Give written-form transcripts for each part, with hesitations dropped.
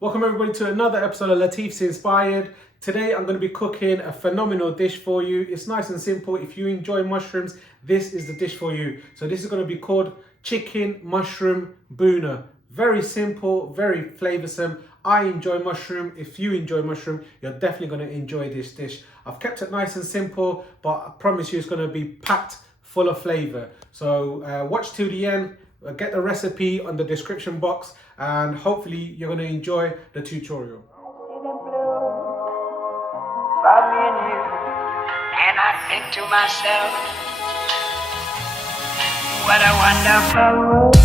Welcome everybody to another episode of Latifs Inspired. Today I'm going to be cooking a phenomenal dish for you. It's nice and simple. If you enjoy mushrooms, this is the dish for you. So this is going to be called chicken mushroom bhuna. Very simple, very flavoursome. I enjoy mushroom. If you enjoy mushroom, you're definitely going to enjoy this dish. I've kept it nice and simple, but I promise you it's going to be packed full of flavour. So watch till the end. Get the recipe on the description box, and hopefully you're going to enjoy the tutorial. And I think to myself, what a wonderful world.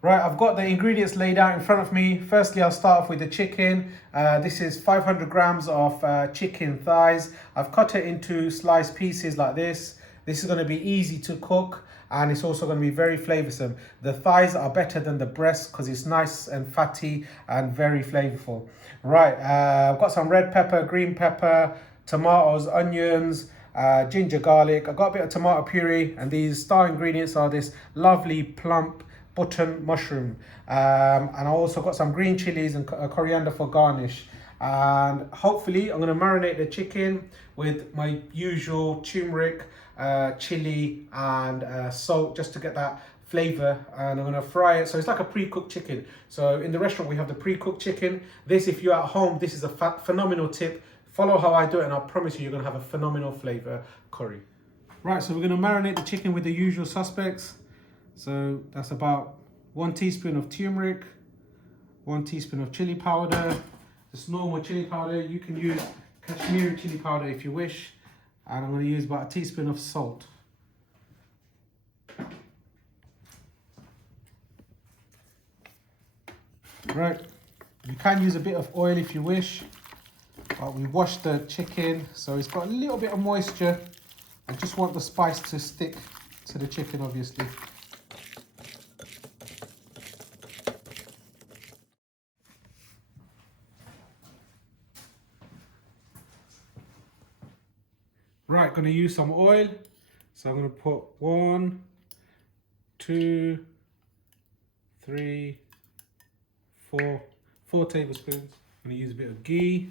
Right, I've got the ingredients laid out in front of me. Firstly, I'll start off with the chicken. This is 500 grams of chicken thighs. I've cut it into sliced pieces like this. This is going to be easy to cook, and it's also going to be very flavoursome. The thighs are better than the breast because it's nice and fatty and very flavourful. Right, I've got some red pepper, green pepper, tomatoes, onions, ginger, garlic. I've got a bit of tomato puree, and these star ingredients are this lovely plump button mushroom. And I also got some green chilies and coriander for garnish. And hopefully I'm going to marinate the chicken with my usual turmeric, chili and salt, just to get that flavor. And I'm going to fry it, so it's like a pre-cooked chicken. So in the restaurant we have the pre-cooked chicken. This, if you're at home, this is a phenomenal tip. Follow how I do it and I promise you're going to have a phenomenal flavor curry. Right, so we're going to marinate the chicken with the usual suspects. So that's about 1 teaspoon of turmeric, 1 teaspoon of chili powder, just normal chili powder. You can use Kashmiri chili powder if you wish. And I'm going to use about a teaspoon of salt. Right, you can use a bit of oil if you wish, but we washed the chicken, so it's got a little bit of moisture. I just want the spice to stick to the chicken, obviously. Right, going to use some oil. So I'm going to put 1, 2, 3, 4 tablespoons. I'm going to use a bit of ghee.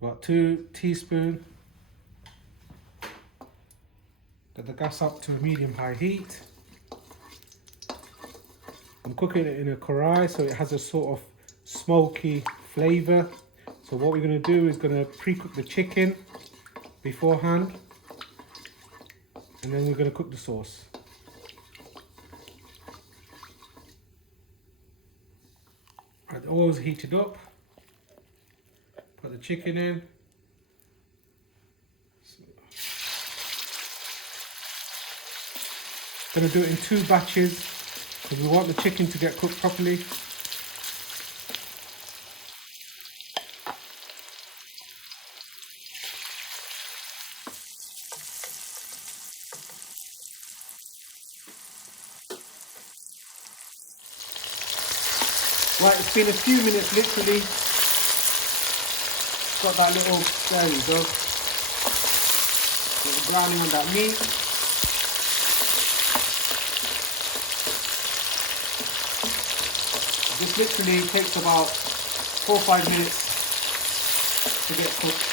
About 2 teaspoons. Get the gas up to a medium-high heat. I'm cooking it in a Karahi, so it has a sort of smoky flavor. So what we're going to do is going to pre-cook the chicken beforehand, and then we're going to cook the sauce. Right, the oil's heated up. Put the chicken in. Going to do it in 2 batches because we want the chicken to get cooked properly. Right, it's been a few minutes literally. Got that little, there you go. Little browning on that meat. This literally takes about 4 or 5 minutes to get cooked.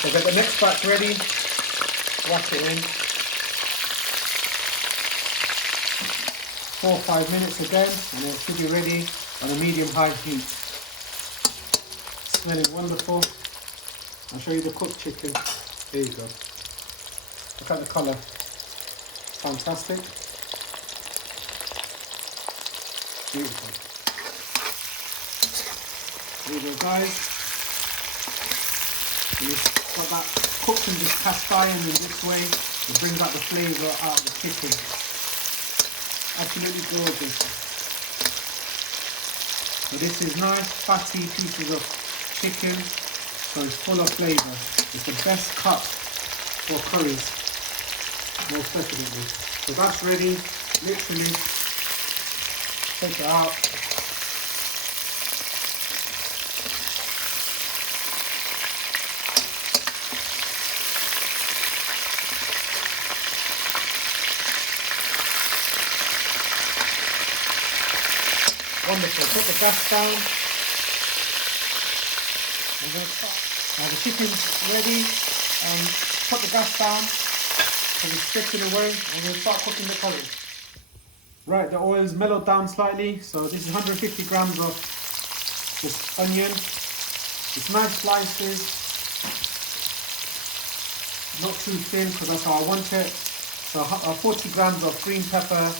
So get the next batch ready, wash it in. 4 or 5 minutes again, and it should be ready on a medium-high heat. Smelling wonderful. I'll show you the cooked chicken. There you go. Look at the colour. Fantastic. Beautiful. There you go, guys. You've got that cooked in this cast iron in this way. It brings out the flavour out of the chicken. Absolutely gorgeous. So this is nice fatty pieces of chicken, so it's full of flavour. It's the best cut for curries, most definitely. So that's ready, literally. Take it out. Wonderful. Put the gas down. I'm going to start. Now the chicken's ready. Put the gas down. So it's sticking away. I'm going to start cooking the curry. Right, the oil's mellowed down slightly. So this is 150 grams of this onion. It's nice slices. Not too thin because that's how I want it. So 40 grams of green pepper.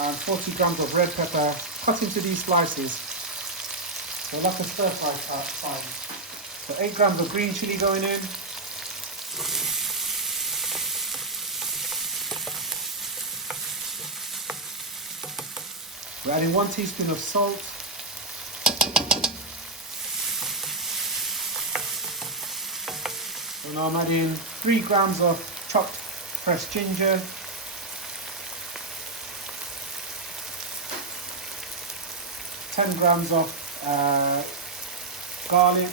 And 40 grams of red pepper, cut into these slices. So like a stir fry size. So 8 grams of green chilli going in. We're adding 1 teaspoon of salt. So now I'm adding 3 grams of chopped fresh ginger. 10 grams of garlic,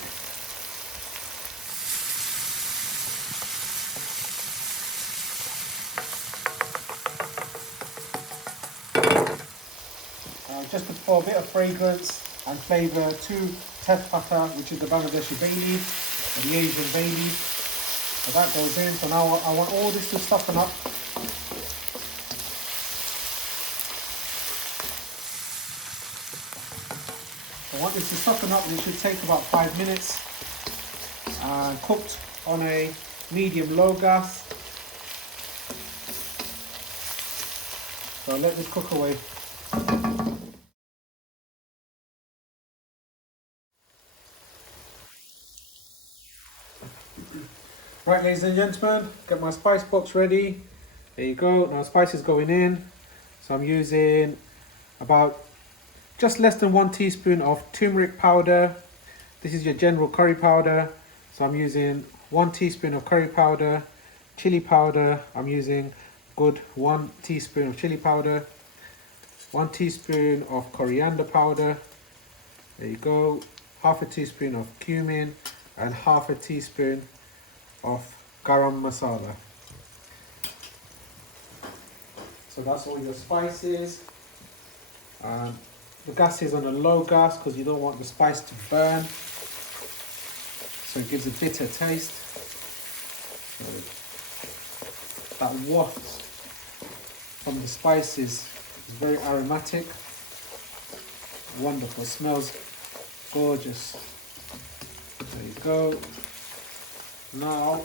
just for a bit of fragrance and flavour, 2 tejpata, which is the Bangladeshi bay leaf, or the Asian bay leaf. So that goes in. So now I want all this to soften up. I want this to soften up, and it should take about 5 minutes. Cooked on a medium-low gas. So I'll let this cook away. Right, ladies and gentlemen, get my spice box ready. There you go. Now spice is going in. So I'm using about just less than 1 teaspoon of turmeric powder. This is your general curry powder. So I'm using 1 teaspoon of curry powder. Chili powder, I'm using good 1 teaspoon of chili powder. 1 teaspoon of coriander powder. There you go. Half a teaspoon of cumin and half a teaspoon of garam masala. So that's all your spices. The gas is on a low gas because you don't want the spice to burn, so it gives a bitter taste. So that waft from the spices is very aromatic, wonderful, smells gorgeous. There you go. Now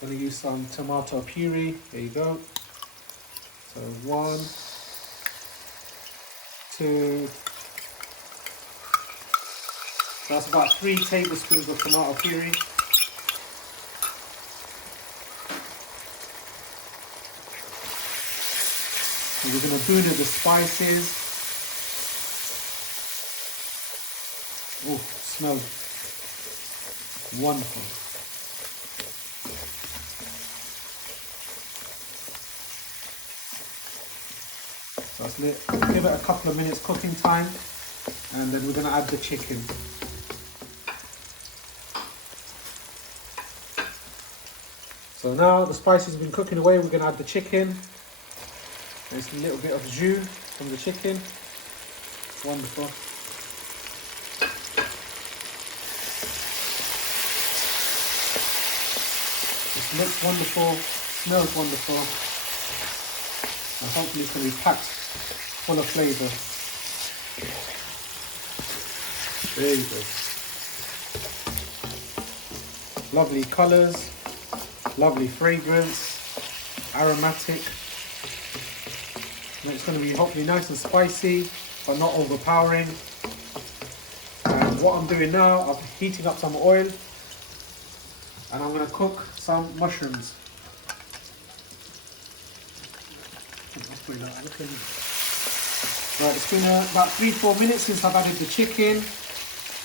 I'm going to use some tomato puree. There you go. So 1, 2, so that's about 3 tablespoons of tomato puree. And we're going to Bhuna the spices. Oh, smells wonderful. So let's give it a couple of minutes cooking time, and then we're going to add the chicken. So now the spice has been cooking away, we're going to add the chicken. There's a little bit of jus from the chicken. Wonderful. It looks wonderful, smells wonderful, and hopefully it's going to be packed full of flavour. There you go. Lovely colours, lovely fragrance, aromatic. And it's going to be hopefully nice and spicy, but not overpowering. And what I'm doing now, I'm heating up some oil, and I'm going to cook some mushrooms. Right, it's been about 3-4 minutes since I've added the chicken.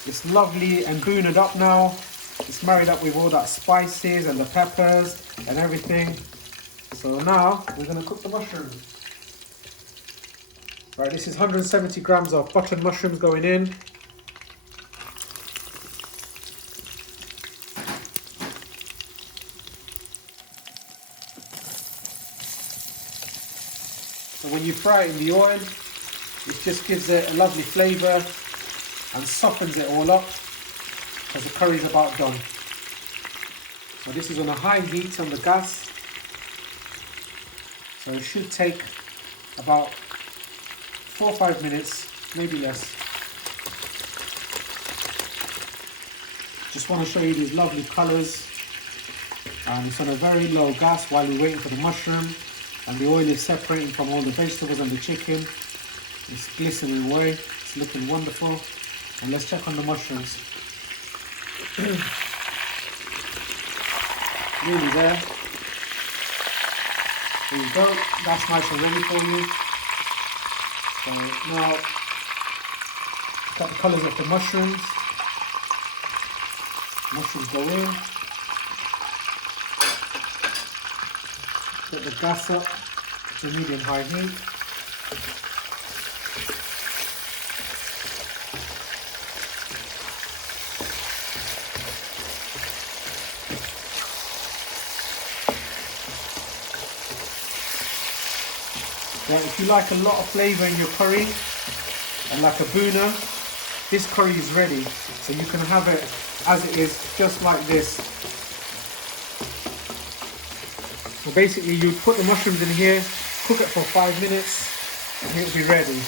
It's lovely and bhuned up now. It's married up with all that spices and the peppers and everything. So now we're going to cook the mushrooms. Right, this is 170 grams of buttered mushrooms going in. So when you fry it in the oil, it just gives it a lovely flavour and softens it all up because the curry is about done. So this is on a high heat on the gas. So it should take about 4 or 5 minutes, maybe less. Just want to show you these lovely colours. And it's on a very low gas while we're waiting for the mushroom. And the oil is separating from all the vegetables and the chicken. It's glistening away. It's looking wonderful. And let's check on the mushrooms. Nearly there. There you go. That's nice and ready for you. So now, got the colours of the mushrooms. Mushrooms go in. Put the gas up to medium-high heat. Now, if you like a lot of flavour in your curry and like a bhuna, this curry is ready. So you can have it as it is, just like this. So basically you put the mushrooms in here, cook it for 5 minutes and it'll be ready.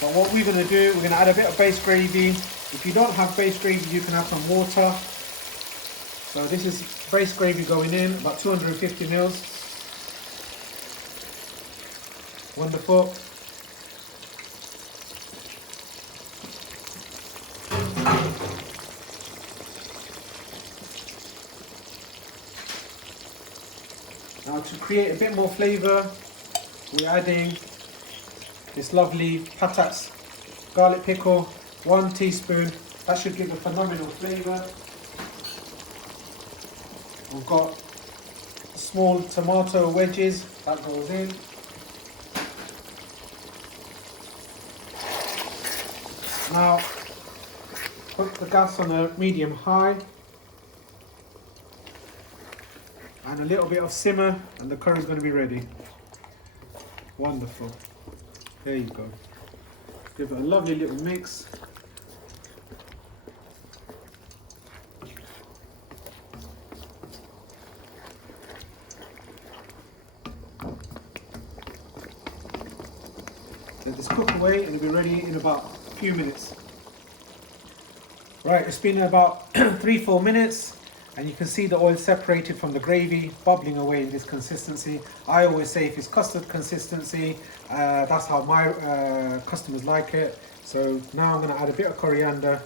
But what we're going to do, we're going to add a bit of base gravy. If you don't have base gravy, you can have some water. So this is base gravy going in, about 250 mils. Wonderful. Now to create a bit more flavour, we're adding this lovely PATAKS garlic pickle, 1 teaspoon. That should give a phenomenal flavour. We've got small tomato wedges, that goes in. Now, put the gas on a medium-high and a little bit of simmer and the curry is going to be ready. Wonderful. There you go. Give it a lovely little mix. Let this cook away and it'll be ready in about a few minutes. Right, it's been about 3-4 minutes and you can see the oil separated from the gravy, bubbling away in this consistency. I always say if it's custard consistency, that's how my customers like it. So now I'm going to add a bit of coriander.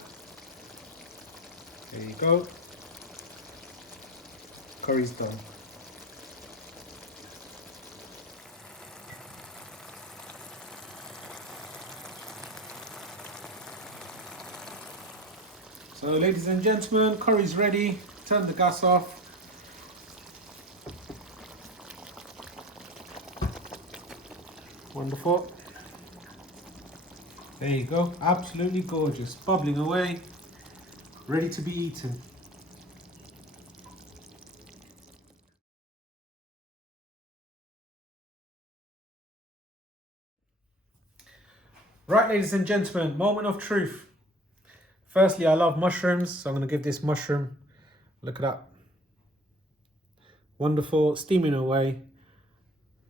There you go. Curry's done. So ladies and gentlemen, curry's ready. Turn the gas off. Wonderful. There you go. Absolutely gorgeous. Bubbling away. Ready to be eaten. Right, ladies and gentlemen, moment of truth. Firstly, I love mushrooms, so I'm going to give this mushroom, look at that. Wonderful, steaming away.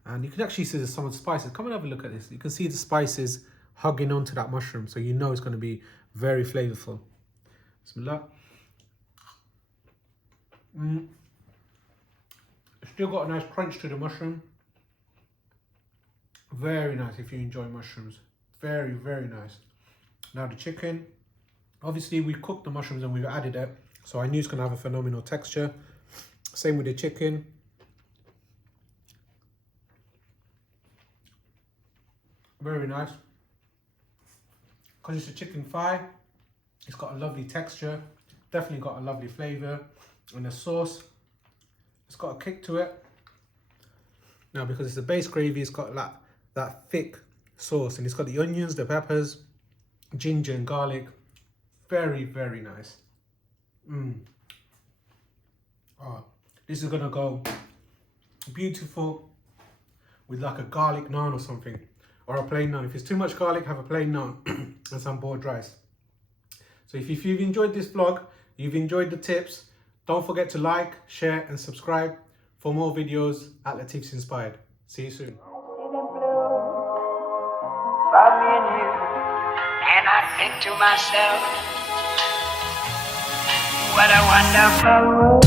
And you can actually see there's some spices. Come and have a look at this. You can see the spices hugging onto that mushroom, so you know it's going to be very flavorful. Bismillah. Still got a nice crunch to the mushroom. Very nice if you enjoy mushrooms. Very, very nice. Now the chicken. Obviously we cooked the mushrooms and we've added it, so I knew it's going to have a phenomenal texture. Same with the chicken. Very nice. Because it's a chicken thigh, it's got a lovely texture. Definitely got a lovely flavour. And the sauce, it's got a kick to it. Now, because it's a base gravy, it's got that thick sauce. And it's got the onions, the peppers, ginger and garlic. Very, very nice. Oh, this is gonna go beautiful with like a garlic naan or something, or a plain naan. If it's too much garlic, have a plain naan and some boiled rice. So if you've enjoyed this vlog, you've enjoyed the tips, don't forget to like, share and subscribe for more videos at Latifs Inspired. See you soon. And I think to myself, what a wonderful world.